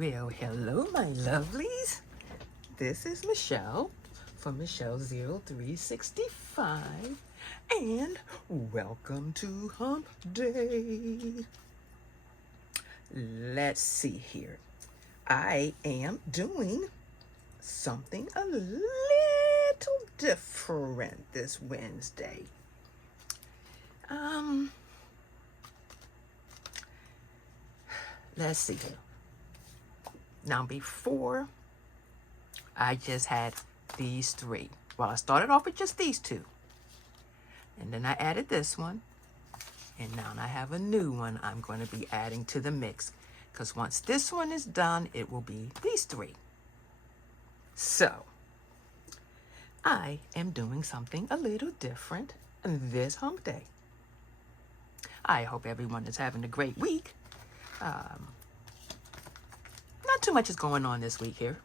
Well, hello, my lovelies. This is Michelle from Michelle0365, and welcome to Hump Day. Let's see here. I am doing something a little different this Wednesday. Let's see here. Now, before, I just had these three. Well, I started off with just these two. And then I added this one. And now I have a new one I'm going to be adding to the mix. Because once this one is done, it will be these three. So, I am doing something a little different this hump day. I hope everyone is having a great week. Not too much is going on this week here.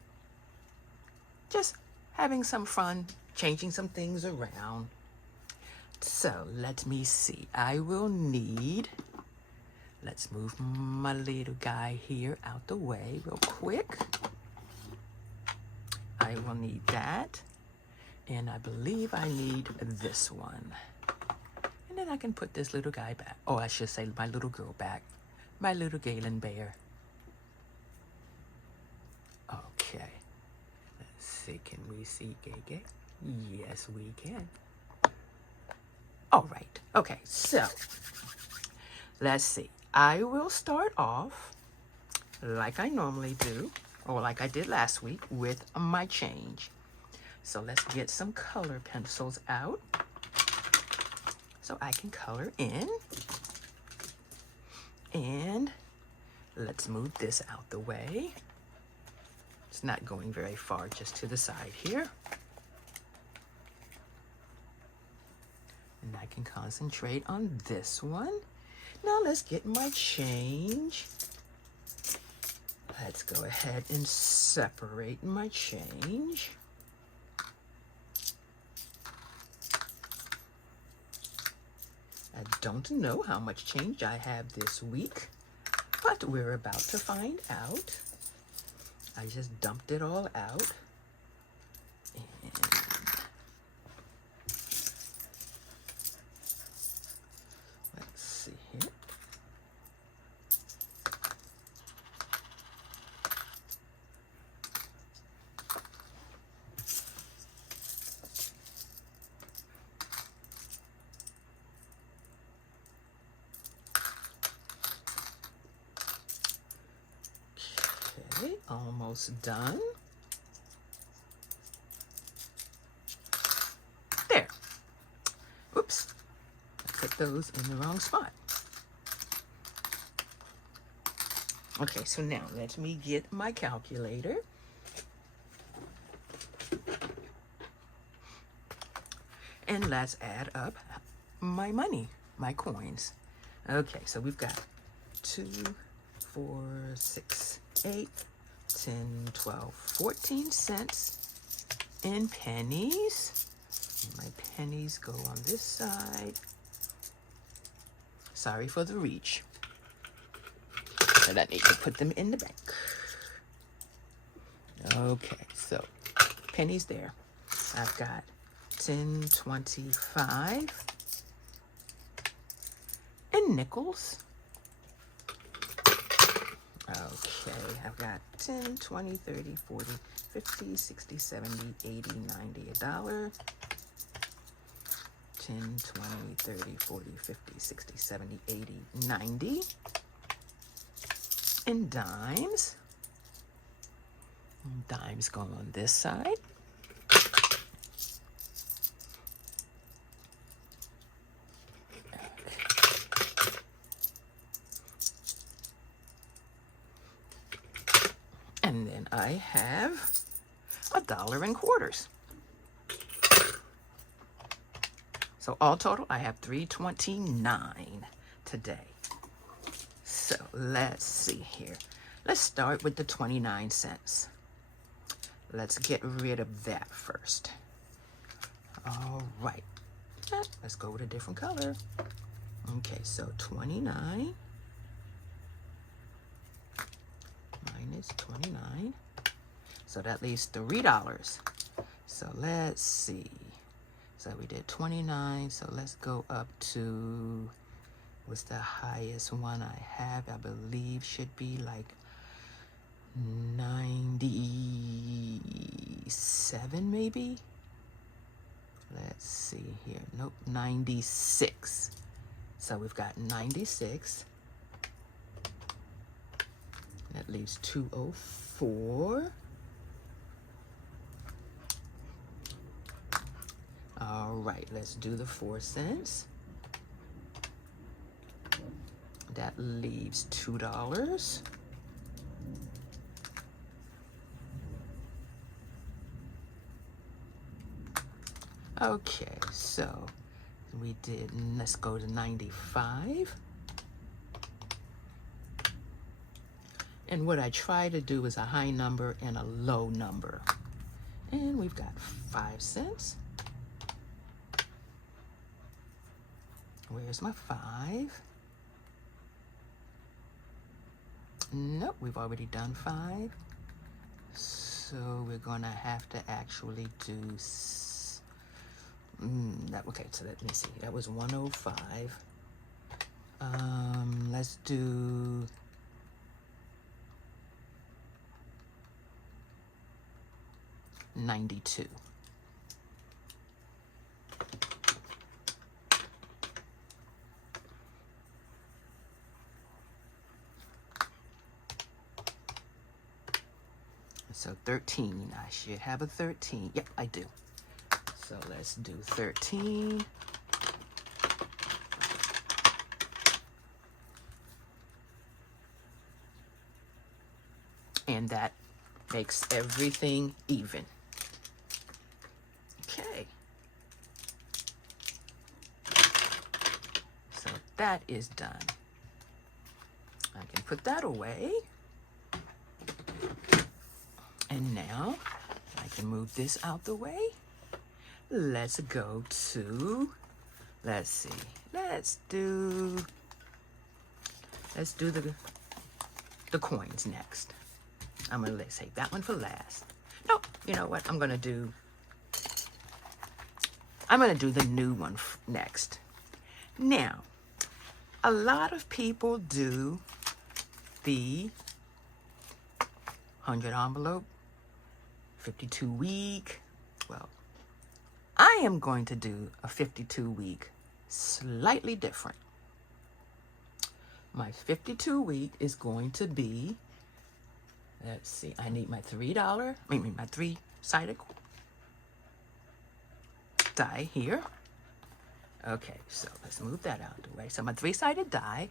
Just having some fun, changing some things around. So let me see. I will need, let's move my little guy here out the way real quick. I will need that. And I believe I need this one. And then I can put this little guy back. Oh, I should say my little girl back. My little Galen bear. Okay. Let's see. Can we see Gay? Yes, we can. All right. Okay. So, let's see. I will start off like I normally do, or like I did last week, with my change. So let's get some color pencils out so I can color in. And let's move this out the way. It's not going very far, just to the side here. And I can concentrate on this one. Now let's get my change. Let's go ahead and separate my change. I don't know how much change I have this week, but we're about to find out. I just dumped it all out. And let's see here. Okay, almost done. There. Oops. I put those in the wrong spot. Okay, so now let me get my calculator. And let's add up my money, my coins. Okay, so we've got 2, 4, 6, 8, 10, 12, 14 cents in pennies. My pennies go on this side. Sorry for the reach. And I need to put them in the bank. Okay, so pennies there. I've got 10, 25 and nickels. Okay, I've got 10, 20, 30, 40, 50, 60, 70, 80, 90, $1. 10, 20, 30, 40, 50, 60, 70, 80, 90. And dimes. Dimes go on this side. And then I have $1 in quarters. So all total, I have $3.29 today. So let's see here. Let's start with the 29 cents. Let's get rid of that first. All right. Let's go with a different color. Okay, so 29 minus 29. So that leaves $3. So let's see. So we did 29. So let's go up to, what's the highest one I have? I believe should be like 97 maybe. Let's see here. Nope, 96. So we've got 96. That leaves 204. All right, let's do the 4 cents. That leaves $2. Okay, so we did, let's go to 95. And what I try to do is a high number and a low number. And we've got 5 cents. Where's my 5? Nope, we've already done 5. So we're gonna have to actually do, okay, so let me see. That was 105. Let's do 92. So 13, I should have a 13. Yep, I do. So let's do 13. And that makes everything even. Okay. So that is done. I can put that away. And now I can move this out the way. Let's go to, let's see, let's do the coins next. I'm gonna save that one for last. No, you know what? I'm gonna do the new one next. Now, a lot of people do the 100 envelope, 52 week. Well, I am going to do a 52 week slightly different. My 52 week is going to be, let's see, I need my my 3-sided die here. Okay, so let's move that out of the way. So my 3-sided die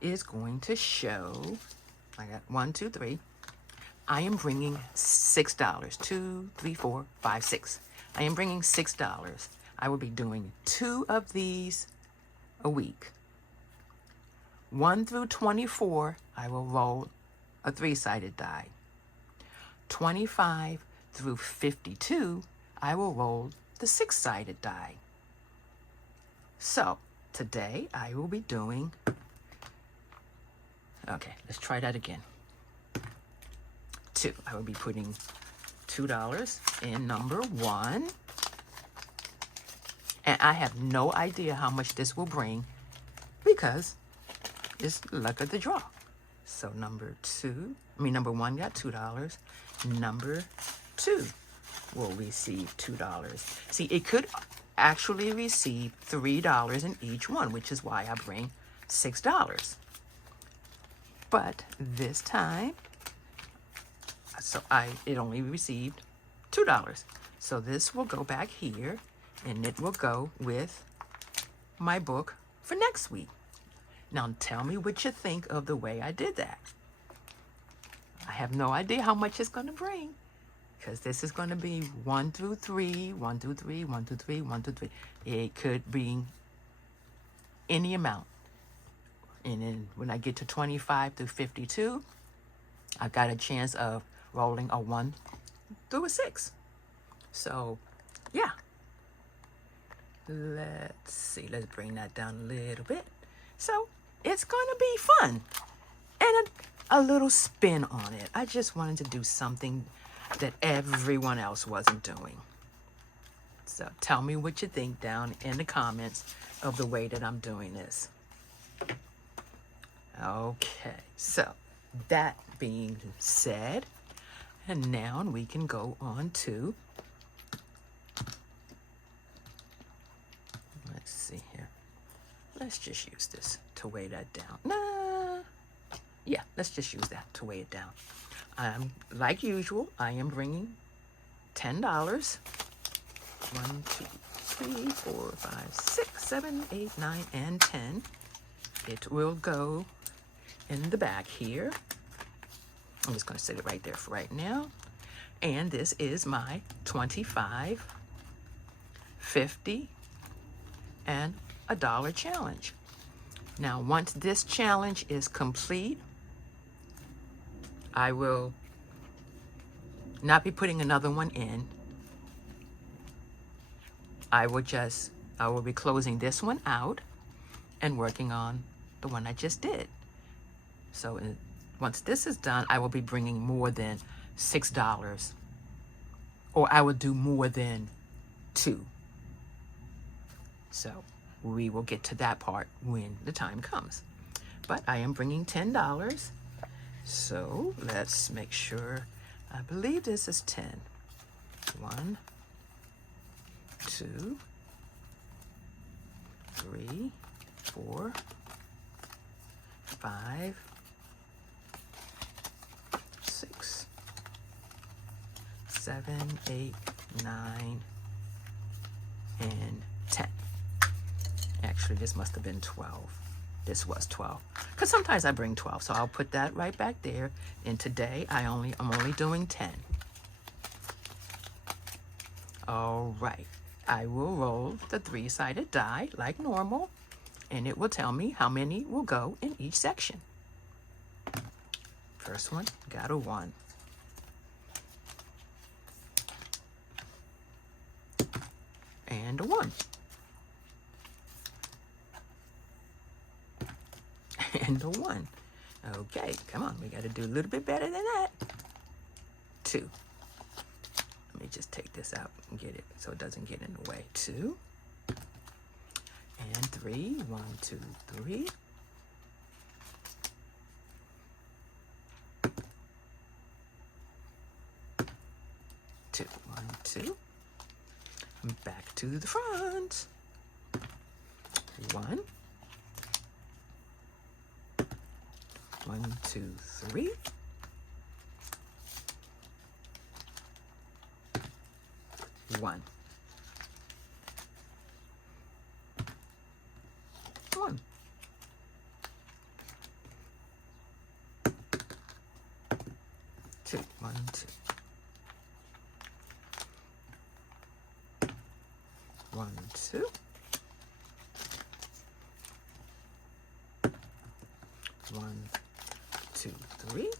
is going to show, I got 1, 2, 3. I am bringing $6. 2, 3, 4, 5, 6. I am bringing $6. I will be doing 2 of these a week. 1 through 24, I will roll a 3-sided die. 25 through 52, I will roll the 6-sided die. So today I will be doing, okay, let's try that again. 2, I will be putting $2 in number 1. And I have no idea how much this will bring because it's luck of the draw. So number 1 got $2. Number 2 will receive $2. See, it could actually receive $3 in each one, which is why I bring $6. But this time, so it only received $2. So this will go back here, and it will go with my book for next week. Now tell me what you think of the way I did that. I have no idea how much it's going to bring, because this is going to be 1 through 3, 1 through 3, 1 through 3, 1 through 3. It could bring any amount. And then when I get to 25 through 52, I've got a chance of rolling a 1 through a 6. So, yeah. Let's see. Let's bring that down a little bit. So, it's going to be fun. And a little spin on it. I just wanted to do something that everyone else wasn't doing. So tell me what you think down in the comments of the way that I'm doing this. Okay, so that being said, and now we can go on to, let's see here. Let's just use this to weigh that down. Nah, yeah, let's just use that to weigh it down. Like usual, I am bringing $10. 1, 2, 3, 4, 5, 6, 7, 8, 9, and 10. It will go in the back here. I'm just going to set it right there for right now. And this is my 25, 50, and $1 challenge. Now, once this challenge is complete, I will not be putting another one in. I will be closing this one out and working on the one I just did. So once this is done, I will be bringing more than $6, or I will do more than 2. So we will get to that part when the time comes. But I am bringing $10. So let's make sure. I believe this is 10. 1, 2, 3, 4, 5, 6, 7, 8, 9, and 10. Actually, this must have been 12. This was 12. Because sometimes I bring 12, so I'll put that right back there. And today, I'm only doing 10. All right. I will roll the 3-sided die like normal, and it will tell me how many will go in each section. First one, got a 1. And a 1. And a 1. Okay, come on, we got to do a little bit better than that. 2. Let me just take this out and get it so it doesn't get in the way. 2. And 3. 1, 2, 3. 2. 1, 2. Back to the front. 1. 1, 2, 3. 1. 1. 2. 1, 2. 1, 2. 1, 2, 3.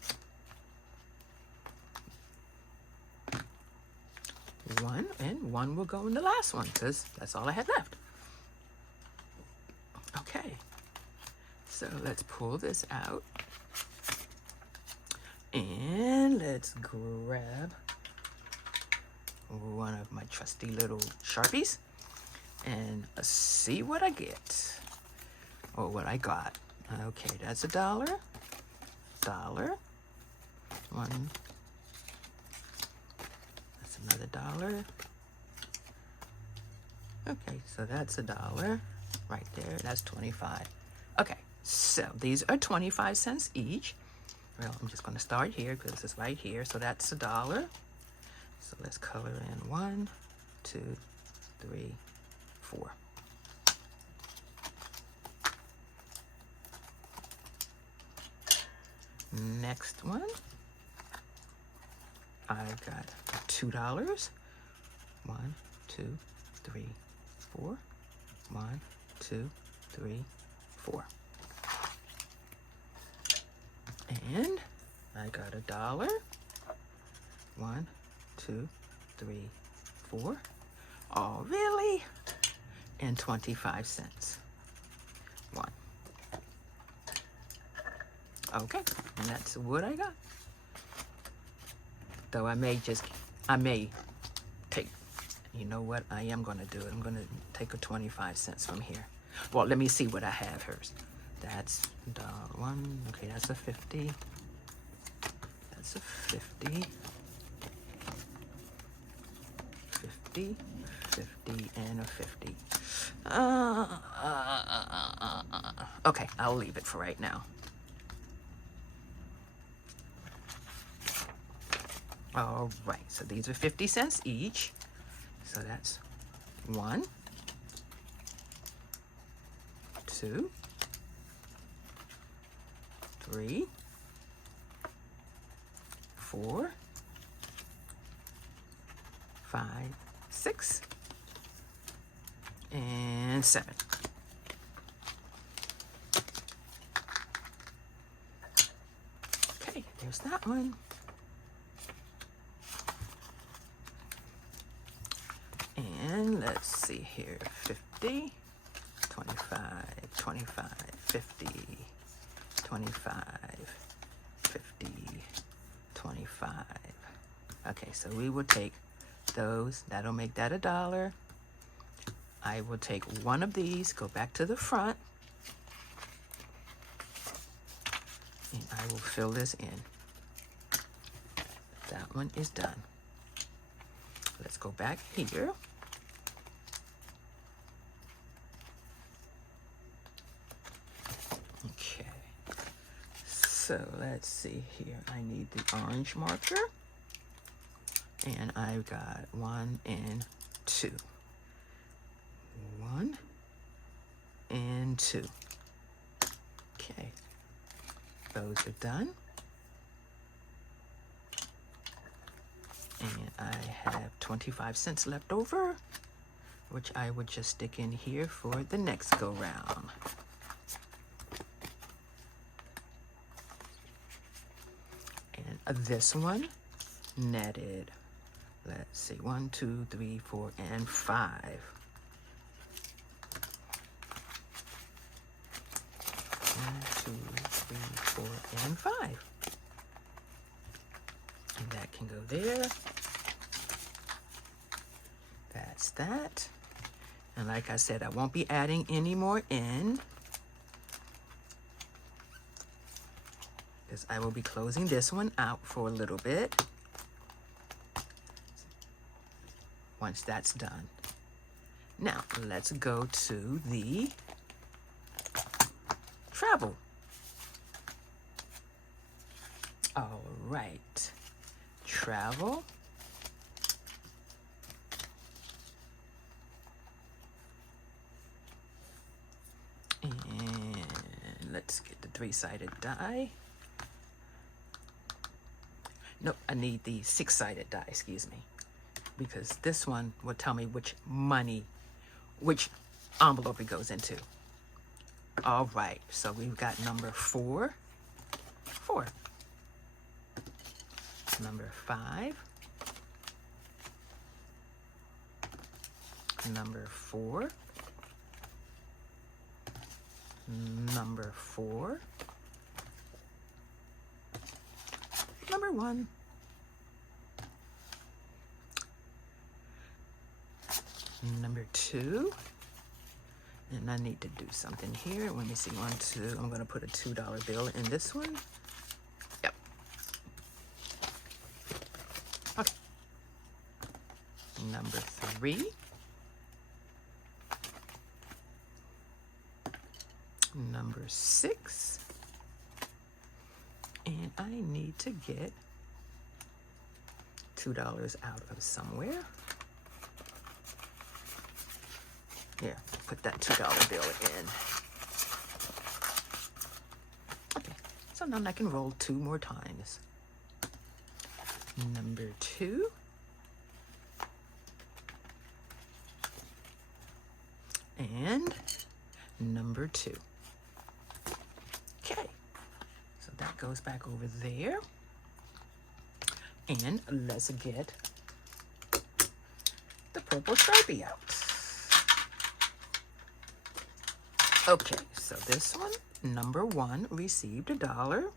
1, and 1 will go in the last one because that's all I had left. Okay, so let's pull this out and let's grab one of my trusty little Sharpies and see what I get or what I got. Okay, that's $1. $1. That's another $1. Okay, so that's $1 right there. That's 25. Okay, so these are 25 cents each. Well, I'm just going to start here because it's right here. So that's $1. So let's color in 1, 2, 3, 4. Next one, I got $2. 1, 2, 3, 4. 1, 2, 3, 4. And I got $1. 1, 2, 3, 4. Oh, really? And 25 cents. 1. Okay, and that's what I got. Though I may take, you know what, I am going to do it. I'm going to take a 25 cents from here. Well, let me see what I have first. That's $1. Okay, that's a 50. That's a 50. 50, 50, and a 50. Okay, I'll leave it for right now. All right, so these are 50 cents each. So that's 1, 2, 3, 4, 5, 6, and 7. Okay, there's that one. And let's see here, 50, 25, 25, 50, 25, 50, 25. Okay, so we will take those. That'll make that $1. I will take one of these, go back to the front, and I will fill this in. That one is done. Let's go back here. Okay. So let's see here. I need the orange marker. And I've got 1 and 2. 1 and 2. Okay. Those are done. And I have 25 cents left over, which I would just stick in here for the next go round. And this one netted, let's see, 1, 2, 3, 4, and 5. 1, 2, 3, 4, and 5. And that can go there. That's that. And like I said, I won't be adding any more in, because I will be closing this one out for a little bit once that's done. Now, let's go to the travel. All right. Travel. And let's get the 3-sided die. Nope, I need the 6-sided die, excuse me. Because this one will tell me which envelope it goes into. All right, so we've got number 4, 4. Number 5, number 4, number 4, number 1, number 2, and I need to do something here. Let me see, 1, 2, I'm gonna put a $2 bill in this one. Yep. Okay. Number 3, number 6, and I need to get $2 out of somewhere. Here, put that $2 bill in. Okay, so now I can roll 2 more times. Number 2. And number 2. Okay, so that goes back over there. And let's get the purple Sharpie out. Okay, so this one, number 1, received $1.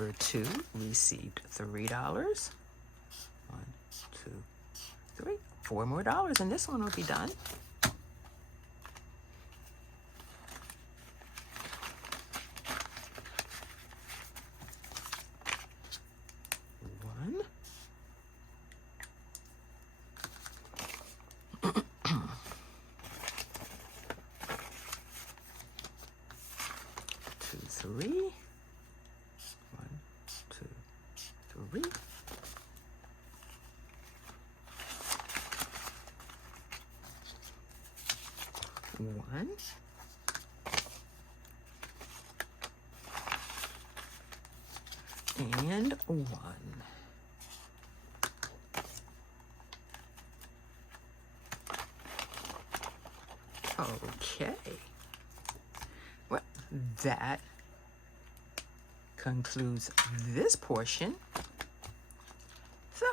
Number 2 received $3. 1, 2, 3. $4 more, and this one will be done. One. Two, three. 1, 2, 3. One. And 1. Okay. Well, that concludes this portion. So,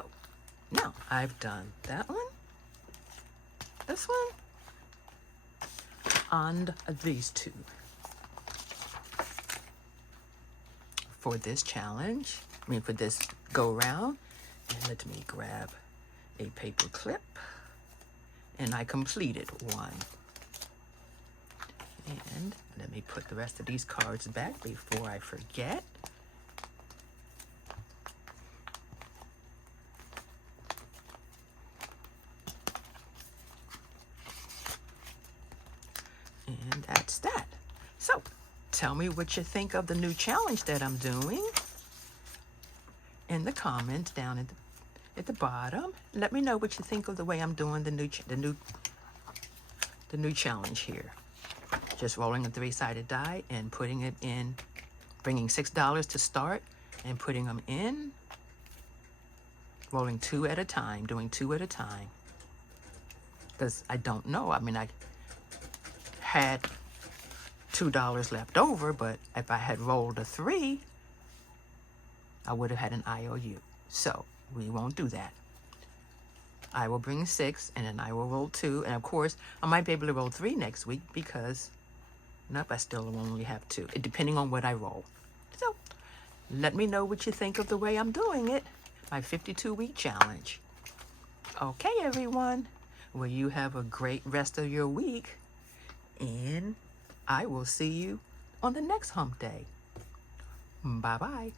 now I've done that one, this one, and these two. For this challenge, for this go round, and let me grab a paper clip, and I completed one. And let me put the rest of these cards back before I forget. And that's that. So, tell me what you think of the new challenge that I'm doing in the comments down at the bottom. Let me know what you think of the way I'm doing the new challenge here. Just rolling a 3-sided die and putting it in, bringing $6 to start and putting them in, rolling 2 at a time, doing 2 at a time. Because I don't know. I had $2 left over, but if I had rolled a 3, I would have had an IOU. So we won't do that. I will bring 6, and then I will roll 2, and of course I might be able to roll 3 next week because nope, I still only have 2, depending on what I roll. So let me know what you think of the way I'm doing it, my 52-week challenge. Okay, everyone. Well, you have a great rest of your week, and I will see you on the next hump day. Bye-bye.